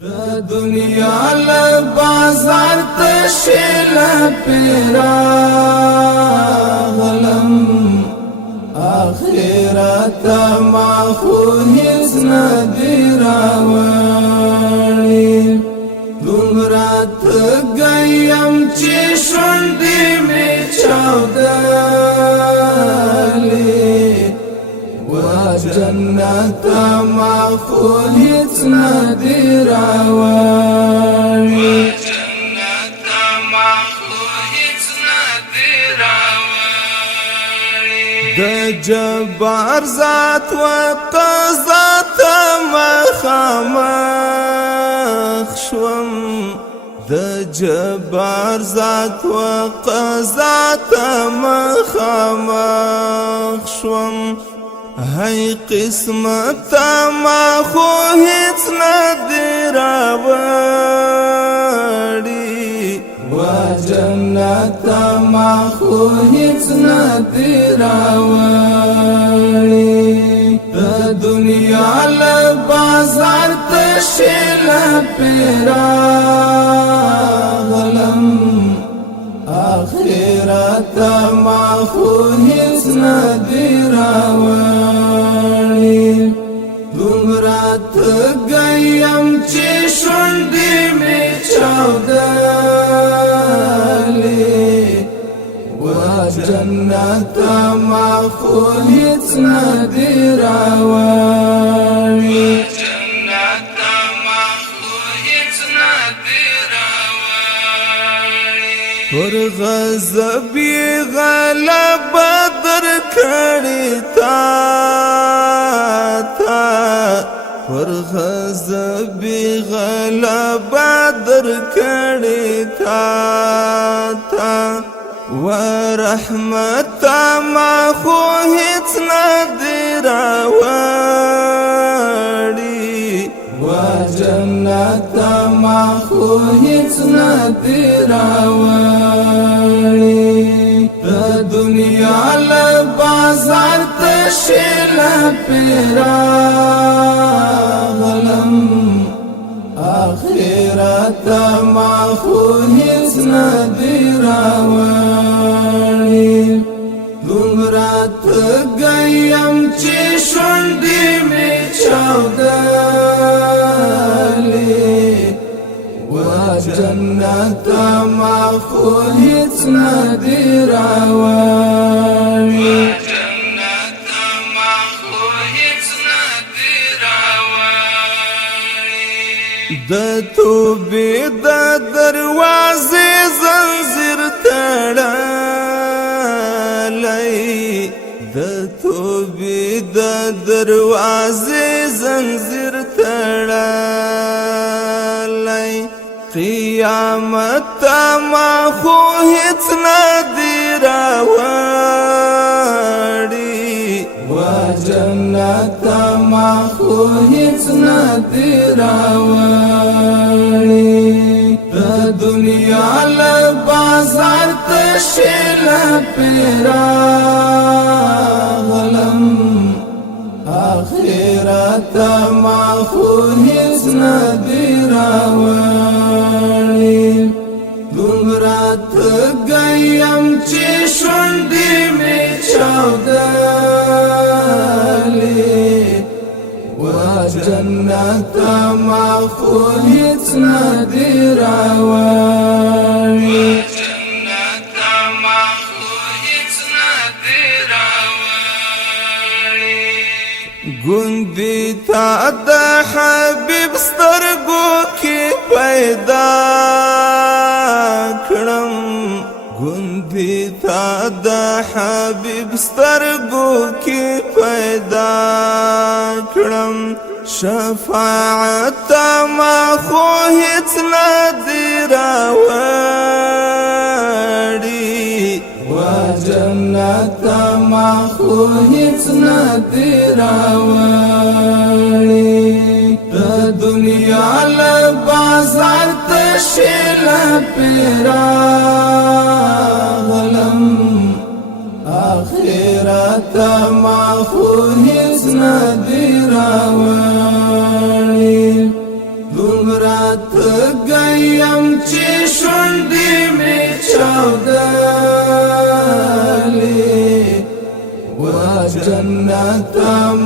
د دنیا له بازار تشل پیرا غلم اخرت ما خو هیڅ ندی راوړی دومره تګیم چې شونډې مې چاودلې و جنت ما خو هیڅ ندی راوړی د جبار ذات و قضات مخامخ شوم د جبار ذات و قضات مخامخ شوم هی قسمت ما خو هیڅ ندی راوړی و جنت ما خو هیڅ ندی راوړی د دنیا له بازار تشل پیرا غلم اخرت ما خو هیڅ ندی راوړی دومره تګیم چې شونډې مې چاودلې و جنت ما خو هیڅ ندی راوړی پر غضب غلب در کړی تا پر غضب غلب در کړی تا و رحمت ما خو هیڅ ندی راوړی و جنت ما خو هیڅ ندی راوړی د دنیا له بازار تشل پیرا غلم اخرت ما خو هیڅ ندی راوړی دومره تګیم چې شونډې مې چاودلې و جنت ما خو هیڅ ندی راوړی د توبې د دروازې زنځیر تړلی د توبې د دروازې زنځیر تړلی قیامت ما خو هیڅ ندی راوړی و جنت ما خو هیڅ ندی راوړی د دنیا له بازار تشل پیرا غلم اخرت ما خو هیڅ ندی راوړی دومره تګیم چې شونډې مې چاودلې و جنت ما خو هیڅ ندی راوړی ګوندې تا د حبیب سترګو کې پیدا کړم ګوندې تا د حبیب سترګو کې پیدا کړم شفاعت ما خو هیڅ ندی راوړی و جنت ما خو هیڅ ندی راوړی د دنیا له بازار تشل پیرا غلم اخرت ما خو هیڅ ندی راوړی دومره جنت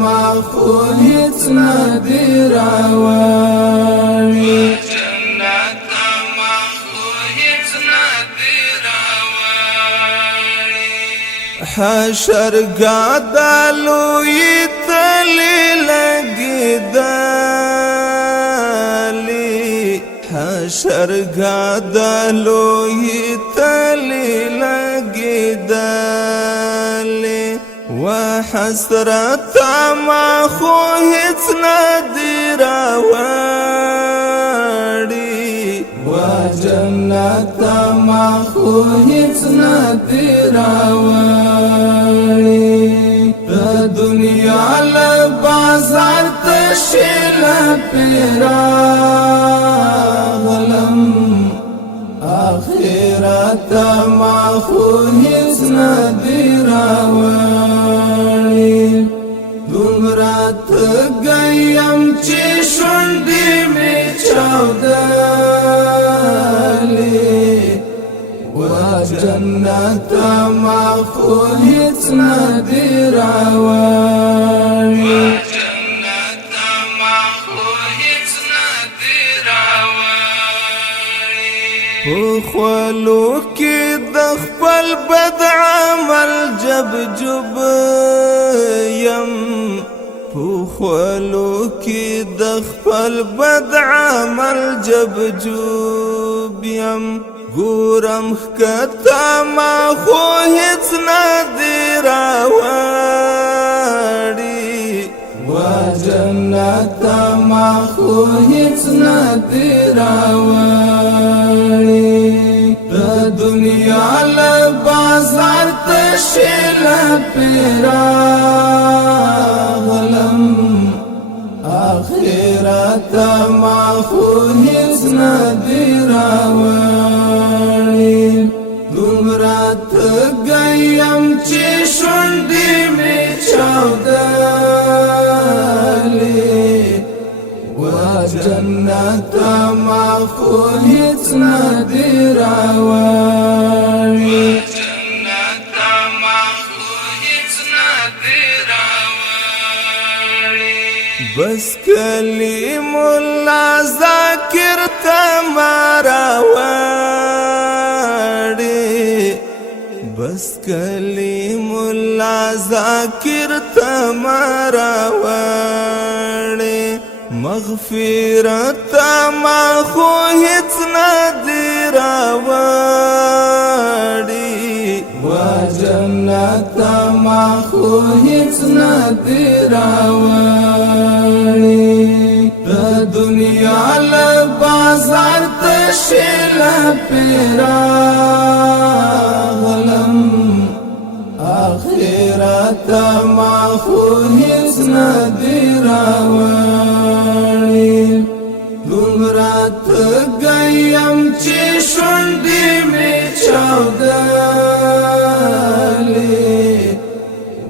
ما خو هیڅ ندی راوړی جنت ما خو هیڅ ندی راوړی حشرګاه د لوی تلې لګېدلې حشرګاه د لوی تلې لګېدلې وحسرت ما خو هیڅ ندی راوړی وجنت ما خو هیڅ ندی راوړی د دنیا له بازار تشل پیراغلم آخرت ما خو هیڅ ندی راوړی دومره تږیم چې شونډې مې چاودلې وجنت ما خو هیڅ ندی راوړی وجنت ما خو هیڅ ندی راوړی په خولو کې د خپل بد عمل جب جب یم په خولو کې د خپل بد عمل جب جب یم ګورم ښکته ما خو هیڅ ندی راوړی وجنت ما خو هیڅ ندی راوړی د دنیا له بازار تشل پیراغلم آخرت ما خو هیڅ ندی راوړی دومره تږیم چې شونډې مې چاودلې وجنت ما خو هیڅ ندی راوړی وجنت ما خو هیڅ ندی راوړی بس کلیم الله ذاکر ته ما راوړی بس کلیم الله ذاکر ته ما راوړی مغفرت ما خو هیڅ ندی راوړی وجنت ما خو هیڅ ندی راوړی د دنیا له بازار تشل پیراغلم آخرت ما خو هیڅ ندی راوړی دومره تږیم چې شونډې مې چاودلې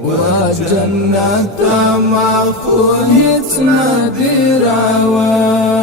وجنت ما خو هیڅ ندی راوړی